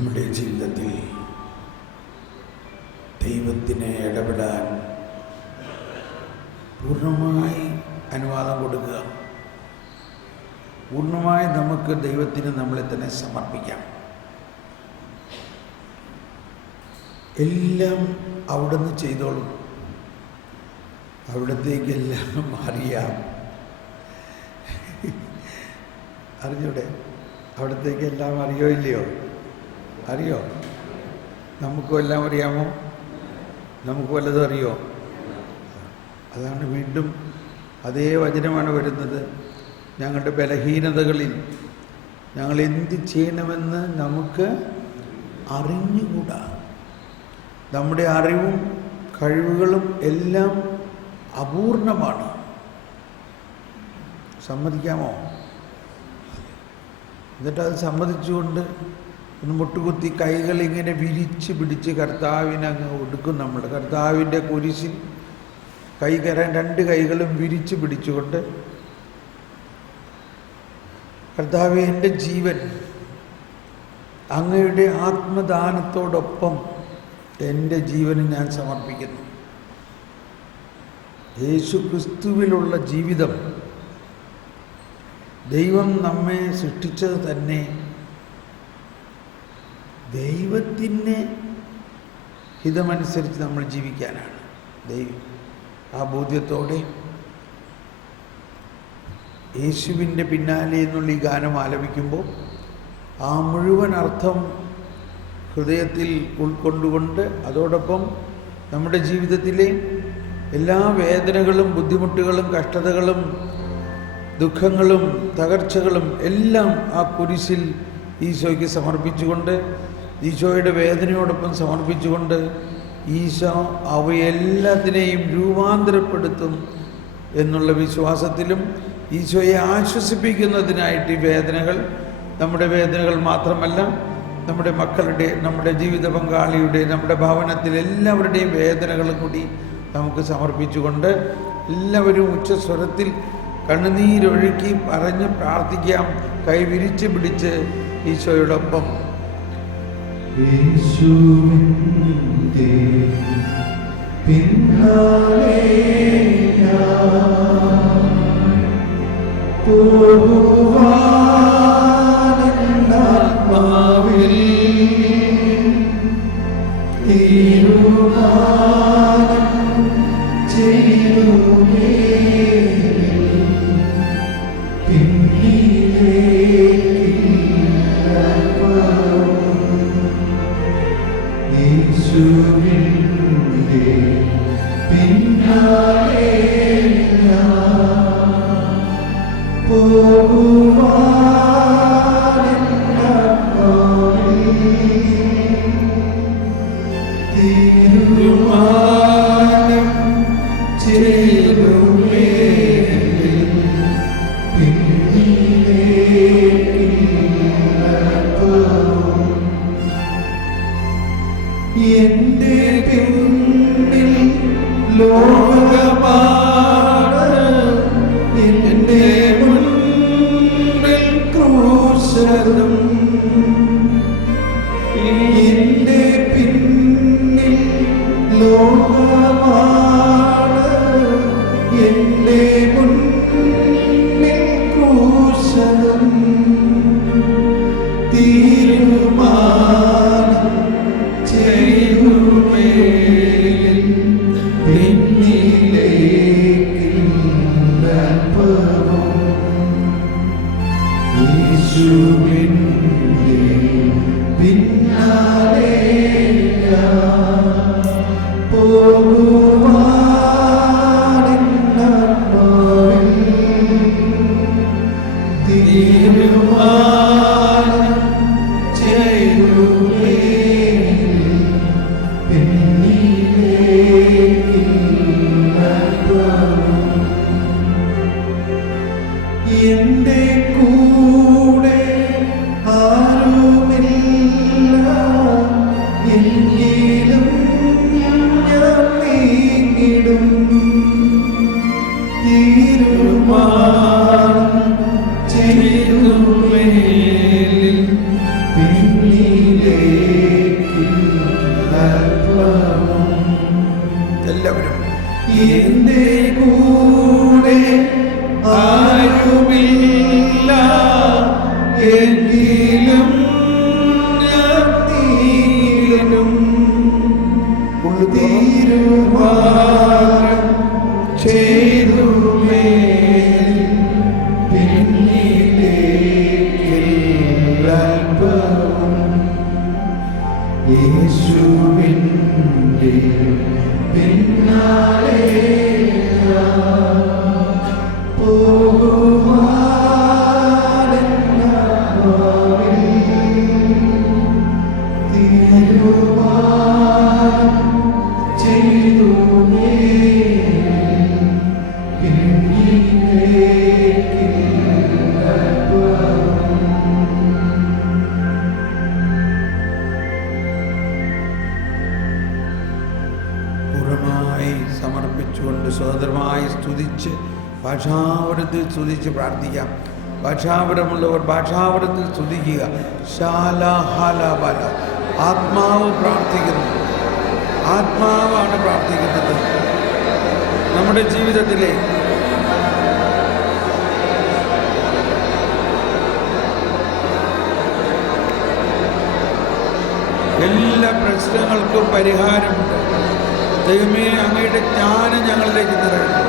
നമ്മുടെ ജീവിതത്തിൽ ദൈവത്തിന് ഇടപെടാൻ പൂർണ്ണമായി അനുവാദം കൊടുക്കുക. പൂർണ്ണമായി നമുക്ക് ദൈവത്തിന് നമ്മളെ തന്നെ സമർപ്പിക്കാം. എല്ലാം അവിടുന്ന് ചെയ്തോളും. അവിടത്തേക്കെല്ലാം അറിയാം. അറിഞ്ഞൂടെ? അവിടത്തേക്ക് എല്ലാം അറിയോ ഇല്ലയോ? അറിയോ? നമുക്കും എല്ലാം അറിയാമോ? നമുക്ക് വല്ലതും അറിയോ? അതാണ് വീണ്ടും അതേ വചനമാണ് വരുന്നത്. ഞങ്ങളുടെ ബലഹീനതകളിൽ ഞങ്ങൾ എന്ത് ചെയ്യണമെന്ന് നമുക്ക് അറിഞ്ഞുകൂടാ. നമ്മുടെ അറിവും കഴിവുകളും എല്ലാം അപൂർണമാണ്. സമ്മതിക്കാമോ? എന്നിട്ട് അത് സമ്മതിച്ചുകൊണ്ട് ഒന്ന് മുട്ടുകുത്തി കൈകൾ ഇങ്ങനെ വിരിച്ച് പിടിച്ച് കർത്താവിനങ്ങ് ഒടുക്കും. നമ്മൾ കർത്താവിൻ്റെ കുരിശിൽ രണ്ട് കൈകളും വിരിച്ച് പിടിച്ചുകൊണ്ട്, കർത്താവേ, എൻ്റെ ജീവൻ അങ്ങയുടെ ആത്മദാനത്തോടൊപ്പം എൻ്റെ ജീവന് ഞാൻ സമർപ്പിക്കുന്നു. യേശു ക്രിസ്തുവിലുള്ള ജീവിതം, ദൈവം നമ്മെ സൃഷ്ടിച്ചത് തന്നെ ദൈവത്തിൻ്റെ ഹിതമനുസരിച്ച് നമ്മൾ ജീവിക്കാനാണ്. ആ ബോധ്യത്തോടെ യേശുവിൻ്റെ പിന്നാലെ എന്നുള്ള ഈ ഗാനം ആലപിക്കുമ്പോൾ ആ മുഴുവൻ അർത്ഥം ഹൃദയത്തിൽ ഉൾക്കൊണ്ടുകൊണ്ട്, അതോടൊപ്പം നമ്മുടെ ജീവിതത്തിലെ എല്ലാ വേദനകളും ബുദ്ധിമുട്ടുകളും കഷ്ടതകളും ദുഃഖങ്ങളും തകർച്ചകളും എല്ലാം ആ കുരിശിൽ ഈശോയ്ക്ക് സമർപ്പിച്ചുകൊണ്ട്, ഈശോയുടെ വേദനയോടൊപ്പം സമർപ്പിച്ചുകൊണ്ട്, ഈശോ അവയെല്ലാത്തിനെയും രൂപാന്തരപ്പെടുത്തും എന്നുള്ള വിശ്വാസത്തിലും ഈശോയെ ആശ്വസിപ്പിക്കുന്നതിനായിട്ട് ഈ വേദനകൾ, നമ്മുടെ വേദനകൾ മാത്രമല്ല, നമ്മുടെ മക്കളുടെ, നമ്മുടെ ജീവിത പങ്കാളിയുടെ, നമ്മുടെ ഭവനത്തിൽ എല്ലാവരുടെയും വേദനകളും കൂടി നമുക്ക് സമർപ്പിച്ചുകൊണ്ട് എല്ലാവരും ഉച്ചസ്വരത്തിൽ കണ്ണുനീരൊഴുക്കി പറഞ്ഞ് പ്രാർത്ഥിക്കാം. കൈ വിരിച്ച് പിടിച്ച് ഈശോയോടൊപ്പം. യേശുവിന്റെ പിന്നാലെ പോകുവാനാത്മാവിൽ തീരുമാനം ചെയ്തുമേ യേശുവിന്റെ പിന്നാലെ തീരുമാനം ചെയ്തുമേ എന്റെ പിന്നിൽ ലോകമാണ്, എന്റെ മുൻപിൽ ക്രൂശനും. എന്റെ പിന്നിൽ ലോകമാണ്, എന്റെ മുൻപിൽ ക്രൂശനും. തീരുമാനം ചെയ്തുമേ പിന്നിലേ എല്ലാവരും. എന്റെ കൂടെ ആരുമില്ല എങ്കിലും ഞാൻ തീരും തീരുമാനം ചെയ്തുമേ പിന്നിലേക്കും യേശുവിൻ്റെ പിന്നാലെ സമർപ്പിച്ചുകൊണ്ട് സ്വതന്ത്രമായി സ്തുതിച്ച് ഭാഷാവരത്തിൽ സ്തുതിച്ച് പ്രാർത്ഥിക്കാം. ഭാഷാവരമുള്ളവർ ഭാഷാവരത്തിൽ സ്തുതിക്കുക. ശാലഹാലബല. ആത്മാവ് പ്രാർത്ഥിക്കുന്നു. ആത്മാവാണ് പ്രാർത്ഥിക്കുന്നത്. നമ്മുടെ ജീവിതത്തിലെ എല്ലാ പ്രശ്നങ്ങൾക്കും പരിഹാരമുണ്ട്. ദൈവമേ, അങ്ങയുടെ ജ്ഞാനം ഞങ്ങളിലേക്ക് നിറയണം.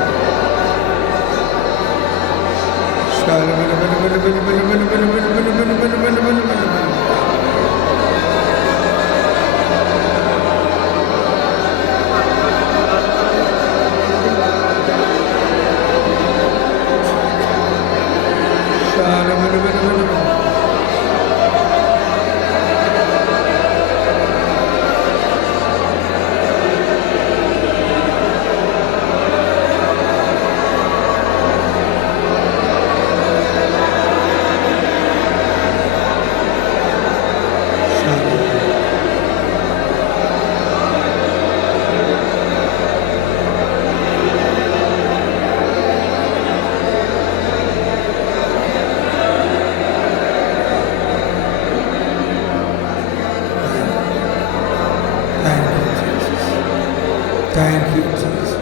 Thank you, Jesus.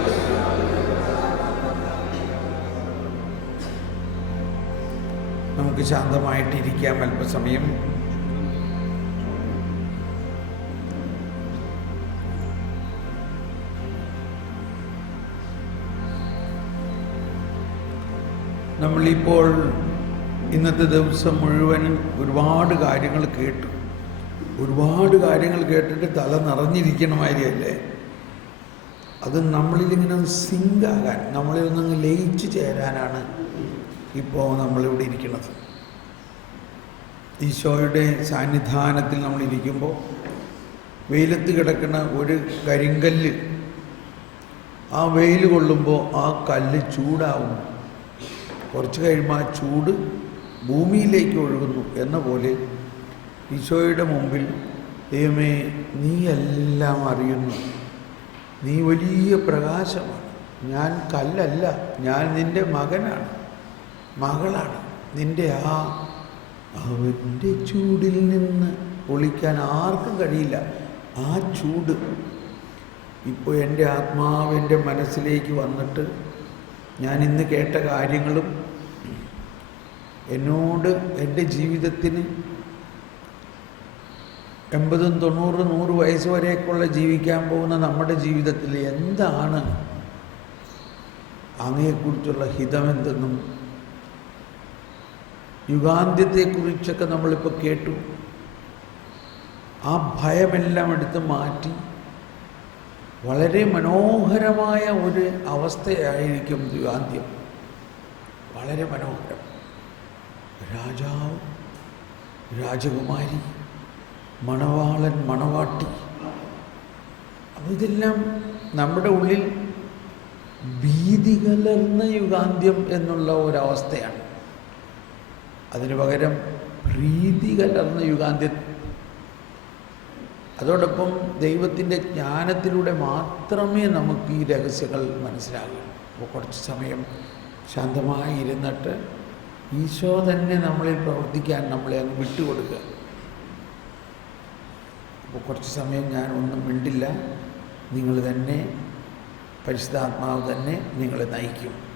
നമുക്ക് ശാന്തമായിട്ടിരിക്കാം അല്പസമയം. നമ്മളിപ്പോൾ ഇന്നത്തെ ദിവസം മുഴുവൻ ഒരുപാട് കാര്യങ്ങൾ കേട്ടു. ഒരുപാട് കാര്യങ്ങൾ കേട്ടിട്ട് തല നിറഞ്ഞിരിക്കണമാതിരിയല്ലേ? അത് നമ്മളിലിങ്ങനെ സിങ്കാകാൻ, നമ്മളിൽ നിന്ന് ലയിച്ചു ചേരാനാണ് ഇപ്പോൾ നമ്മളിവിടെ ഇരിക്കുന്നത്. ഈശോയുടെ സാന്നിധാനത്തിൽ നമ്മളിരിക്കുമ്പോൾ വെയിലത്ത് കിടക്കുന്ന ഒരു കരിങ്കല്ല്, ആ വെയിൽ കൊള്ളുമ്പോൾ ആ കല്ല് ചൂടാവും. കുറച്ച് കഴിയുമ്പോൾ ആ ചൂട് ഭൂമിയിലേക്ക് ഒഴുകുന്നു എന്ന പോലെ ഈശോയുടെ മുമ്പിൽ, ദൈവമേ, നീ എല്ലാം അറിയുന്നു, നീ വലിയ പ്രകാശമാണ്, ഞാൻ കല്ലല്ല, ഞാൻ നിൻ്റെ മകനാണ്, മകളാണ്. നിൻ്റെ അവൻ്റെ ചൂടിൽ നിന്ന് ഒളിക്കാൻ ആർക്കും കഴിയില്ല. ആ ചൂട് ഇപ്പോൾ എൻ്റെ ആത്മാവിൻ്റെ മനസ്സിലേക്ക് വന്നിട്ട് ഞാൻ ഇന്ന് കേട്ട കാര്യങ്ങളും എന്നോട് എൻ്റെ ജീവിതത്തിന് 80, 90, 100 വയസ്സ് വരെയൊക്കെയുള്ള ജീവിക്കാൻ പോകുന്ന നമ്മുടെ ജീവിതത്തിൽ എന്താണ് അങ്ങയെക്കുറിച്ചുള്ള ഹിതമെന്തെന്നും യുഗാന്ത്യത്തെക്കുറിച്ചൊക്കെ നമ്മളിപ്പോൾ കേട്ടു. ആ ഭയമെല്ലാം എടുത്ത് മാറ്റി വളരെ മനോഹരമായ ഒരു അവസ്ഥയായിരിക്കും യുഗാന്ത്യം. വളരെ മനോഹരം. രാജാവ്, രാജകുമാരി, മണവാളൻ, മണവാട്ടി, അപ്പോൾ ഇതെല്ലാം നമ്മുടെ ഉള്ളിൽ ഭീതി കലർന്ന യുഗാന്ത്യം എന്നുള്ള ഒരവസ്ഥയാണ്. അതിനു പകരം പ്രീതി കലർന്ന യുഗാന്ത്യം. അതോടൊപ്പം ദൈവത്തിൻ്റെ ജ്ഞാനത്തിലൂടെ മാത്രമേ നമുക്ക് ഈ രഹസ്യങ്ങൾ മനസ്സിലാകൂ. അപ്പോൾ കുറച്ച് സമയം ശാന്തമായി ഇരുന്നിട്ട് ഈശോ തന്നെ നമ്മളിൽ പ്രവർത്തിക്കാൻ നമ്മളെ അങ്ങ് വിട്ടുകൊടുക്കുക. അപ്പോൾ കുറച്ച് സമയം ഞാൻ ഒന്നും മിണ്ടില്ല, നിങ്ങൾ തന്നെ പരിശുദ്ധാത്മാവ് തന്നെ നിങ്ങളെ നയിക്കും.